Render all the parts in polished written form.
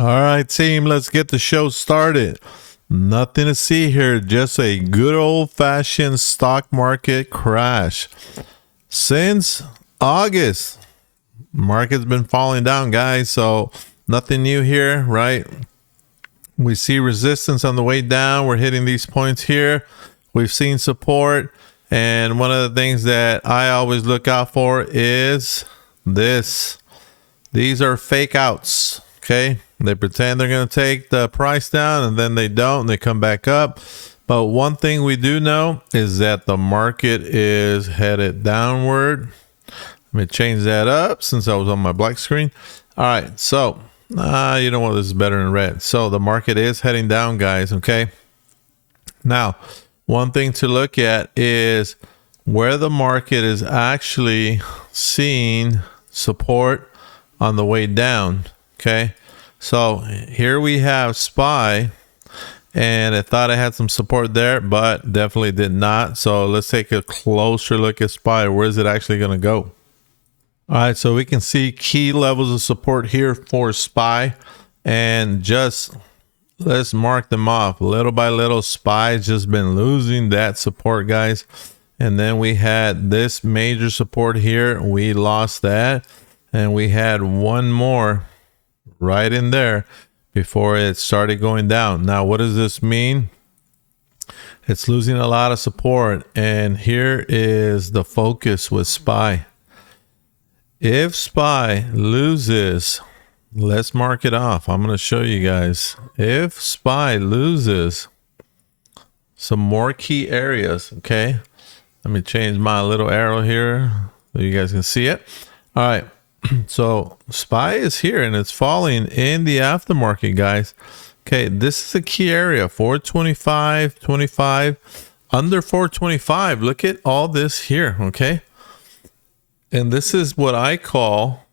All right, team, let's get the show started. Nothing to see here, just a good old-fashioned stock market crash. Since August, market's been falling down, guys, so nothing new here, right? We see resistance on the way down. We're hitting these points here. We've seen support, and one of the things that I always look out for is this. These are fake outs, okay? They pretend they're going to take the price down, and then they don't, and they come back up. But one thing we do know is that the market is headed downward. Let me change that up since I was on my black screen. All right, so you know what, this is better in red. So the market is heading down, guys, okay? Now, one thing to look at is where the market is actually seeing support on the way down, okay? So here we have SPY, and I thought I had some support there, but definitely did not. So let's take a closer look at SPY. Where is it actually going to go? All right, so we can see key levels of support here for SPY, and just let's mark them off little by little. SPY's just been losing that support, guys. And then we had this major support here. We lost that, and we had one more right in there before it started going down. Now, what does this mean? It's losing a lot of support, and here is the focus with SPY. If SPY loses, let's mark it off. I'm going to show you guys. If SPY loses some more key areas, okay? Let me change my little arrow here so you guys can see it. All right. So SPY is here, and it's falling in the aftermarket, guys. Okay, this is a key area, 425, 25, under 425. Look at all this here, okay? And this is what I call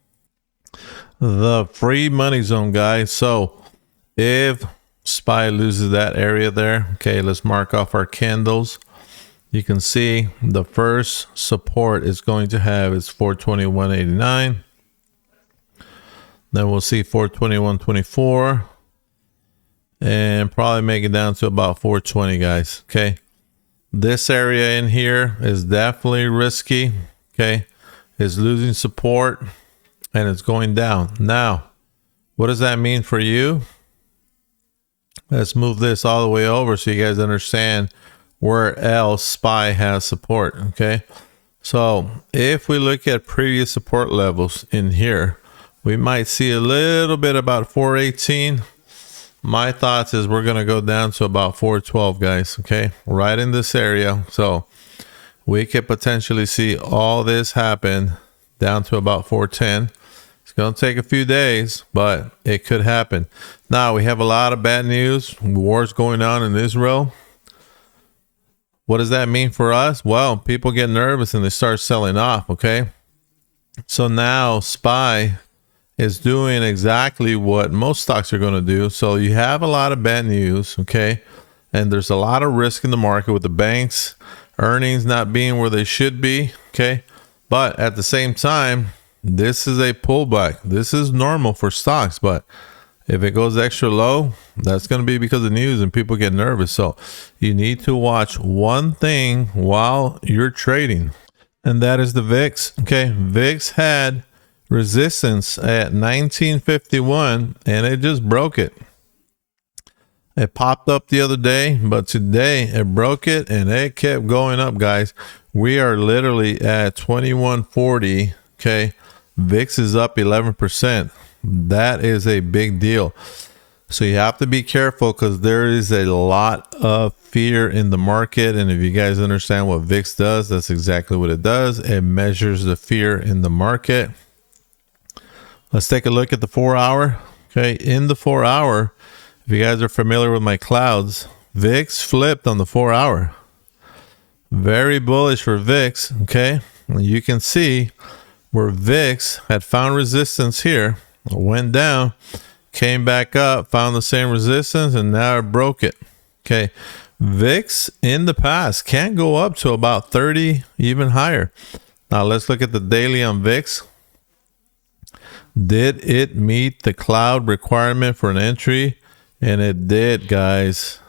the free money zone, guys. So if SPY loses that area there, okay, let's mark off our candles. You can see the first support is going to have is 421.89. Then we'll see 421.24, and probably make it down to about 420, guys. Okay, this area in here is definitely risky. Okay, it's losing support and it's going down. Now, what does that mean for you? Let's move this all the way over so you guys understand where else SPY has support. Okay, so if we look at previous support levels in here, we might see a little bit about 418. My thoughts is we're going to go down to about 412, guys. Okay, right in this area. So we could potentially see all this happen down to about 410. It's going to take a few days, but it could happen. Now, we have a lot of bad news. Wars going on in Israel. What does that mean for us? Well, people get nervous and they start selling off. Okay, so now SPY is doing exactly what most stocks are going to do. So you have a lot of bad news, okay? And there's a lot of risk in the market with the banks earnings not being where they should be, okay? But at the same time, this is a pullback. This is normal for stocks, but if it goes extra low, that's going to be because of news and people get nervous. So you need to watch one thing while you're trading, and that is the VIX, okay? VIX had resistance at 1951, and it just broke it. It popped up the other day, but today it broke it and it kept going up, guys. We are literally at 2140. Okay, VIX is up 11%. That is a big deal. So you have to be careful because there is a lot of fear in the market, and if you guys understand what VIX does, that's exactly what it does. It measures the fear in the market. Let's take a look at the 4 hour. Okay, in the 4 hour, if you guys are familiar with my clouds, VIX flipped on the 4 hour. Very bullish for VIX. Okay, you can see where VIX had found resistance here, went down, came back up, found the same resistance, and now it broke it. Okay, VIX in the past can go up to about 30, even higher. Now let's look at the daily on VIX. Did it meet the cloud requirement for an entry? And it did, guys.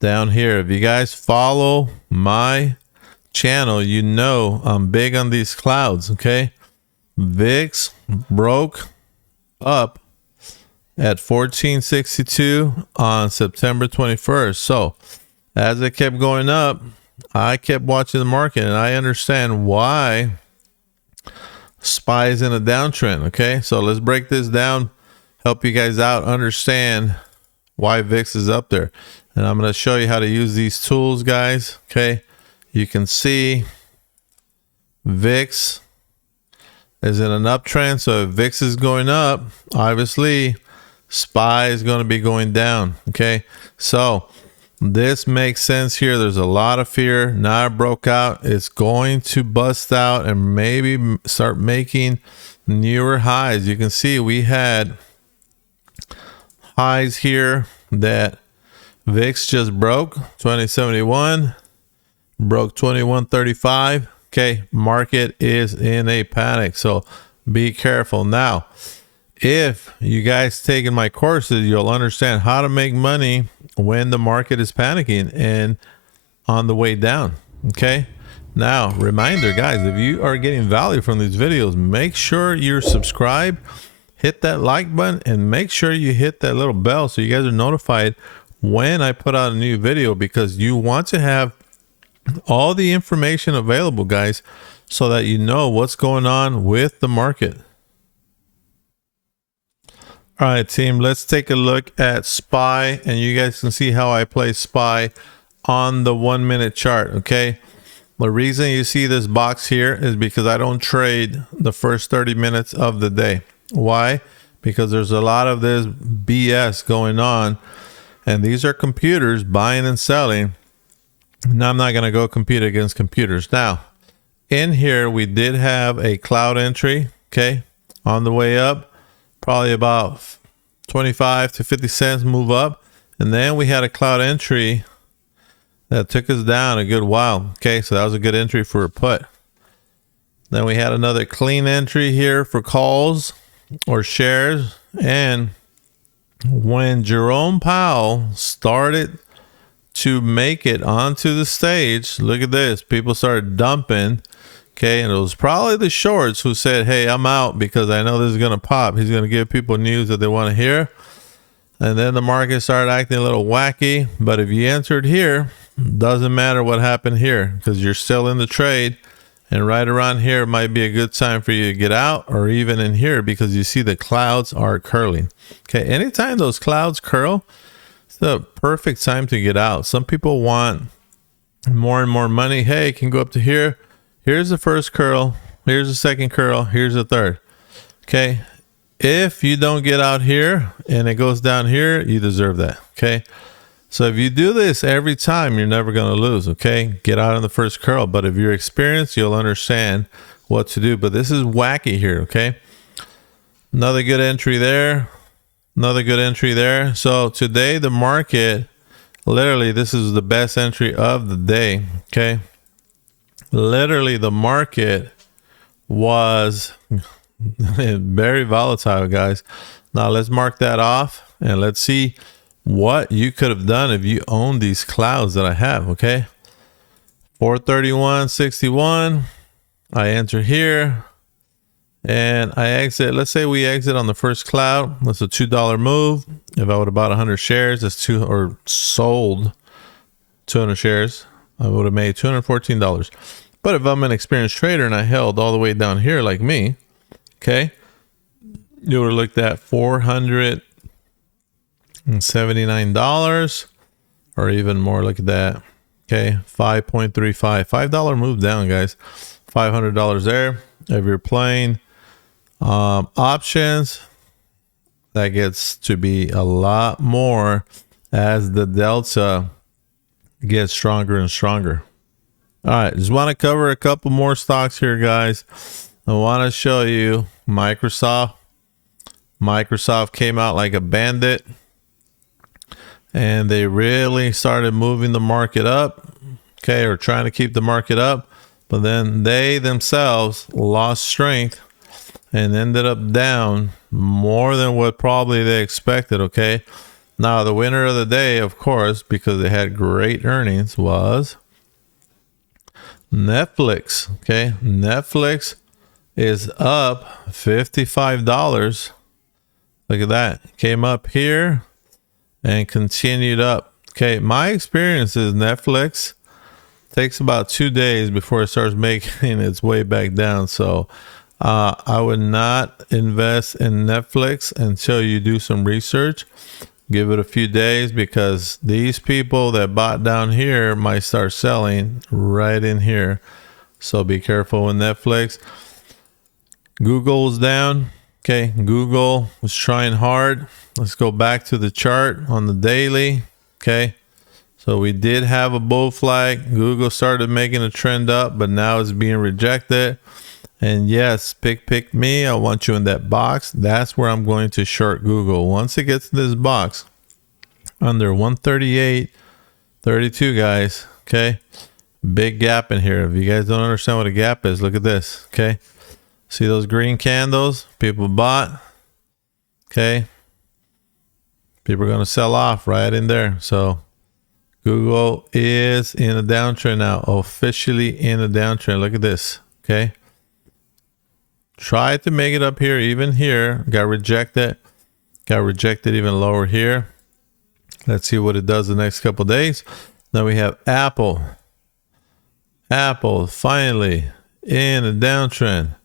Down here, if you guys follow my channel, you know I'm big on these clouds. Okay, VIX broke up at 1462 on September 21st. So as it kept going up, I kept watching the market, and I understand why SPY is in a downtrend. Okay, so let's break this down, help you guys out understand why VIX is up there. And I'm going to show you how to use these tools, guys. Okay, you can see VIX is in an uptrend. So if VIX is going up, obviously SPY is going to be going down. Okay, so this makes sense here. There's a lot of fear. Now it broke out. It's going to bust out and maybe start making newer highs. You can see we had highs here that VIX just broke. 2071 broke 2135. Okay, market is in a panic, so be careful. Now, if you guys taken my courses, you'll understand how to make money when the market is panicking and on the way down. Okay, now reminder, guys, if you are getting value from these videos, make sure you're subscribed, hit that like button, and make sure you hit that little bell so you guys are notified when I put out a new video, because you want to have all the information available, guys, so that you know what's going on with the market. All right, team, let's take a look at SPY, and you guys can see how I play SPY on the 1 minute chart. Okay, the reason you see this box here is because I don't trade the first 30 minutes of the day. Why? Because there's a lot of this BS going on, and these are computers buying and selling. Now I'm not going to go compete against computers. Now in here we did have a cloud entry, okay, on the way up, probably about 25 to 50 cents move up, and then we had a cloud entry that took us down a good while. Okay, so that was a good entry for a put. Then we had another clean entry here for calls or shares, and when Jerome Powell started to make it onto the stage, look at this, people started dumping. Okay, and it was probably the shorts who said, hey, I'm out because I know this is going to pop. He's going to give people news that they want to hear. And then the market started acting a little wacky. But if you entered here, doesn't matter what happened here, because you're still in the trade. And right around here might be a good time for you to get out, or even in here, because you see the clouds are curling. Okay, anytime those clouds curl, it's the perfect time to get out. Some people want more and more money. Hey, it can go up to here. Here's the first curl. Here's the second curl. Here's the third. Okay, if you don't get out here and it goes down here, you deserve that. Okay, so if you do this every time, you're never going to lose. Okay, get out in the first curl. But if you're experienced, you'll understand what to do. But this is wacky here. Okay, another good entry there, another good entry there. So today the market, literally, this is the best entry of the day. Okay, literally the market was very volatile, guys. Now let's mark that off and let's see what you could have done if you own these clouds that I have. Okay, 431.61, I enter here and I exit. Let's say we exit on the first cloud. That's a $2 move. If I would have bought 100 shares, that's two, or sold 200 shares, I would have made $214. But if I'm an experienced trader and I held all the way down here like me, okay, you would have looked at $479 or even more. Look at that. Okay, 5.35, $5 move down, guys. $500 there. If you're playing options, that gets to be a lot more as the delta gets stronger and stronger. All right, just want to cover a couple more stocks here, guys. I want to show you Microsoft. Microsoft came out like a bandit, and they really started moving the market up, okay, or trying to keep the market up, but then they themselves lost strength and ended up down more than what probably they expected. Okay, now the winner of the day, of course, because they had great earnings, was Netflix. Okay, Netflix is up $55. Look at that, came up here and continued up. Okay, my experience is Netflix takes about 2 days before it starts making its way back down. So I would not invest in Netflix until you do some research. Give it a few days, because these people that bought down here might start selling right in here. So be careful with Netflix. Google's down. Okay, Google was trying hard. Let's go back to the chart on the daily. Okay, so we did have a bull flag. Google started making a trend up, but now it's being rejected. And yes, pick me. I want you in that box. That's where I'm going to short Google. Once it gets in this box under 138.32, guys. Okay, big gap in here. If you guys don't understand what a gap is, look at this. Okay, see those green candles? People bought. Okay, people are going to sell off right in there. So Google is in a downtrend now, officially in a downtrend. Look at this. Okay, tried to make it up here, even here, got rejected even lower here. Let's see what it does the next couple days. Then we have Apple finally in a downtrend.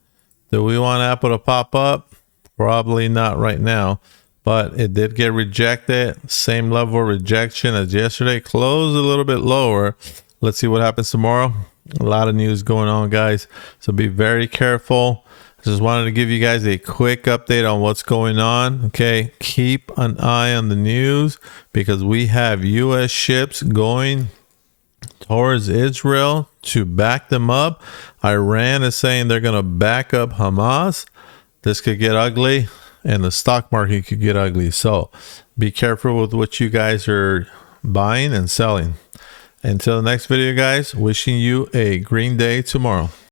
Do we want Apple to pop up? Probably not right now, but it did get rejected. Same level of rejection as yesterday. Closed a little bit lower. Let's see what happens tomorrow. A lot of news going on, guys, so be very careful. Just wanted to give you guys a quick update on what's going on. Okay, keep an eye on the news, because we have U.S. ships going towards Israel to back them up. Iran is saying they're going to back up Hamas. This could get ugly, and the stock market could get ugly. So be careful with what you guys are buying and selling. Until the next video, guys, wishing you a green day tomorrow.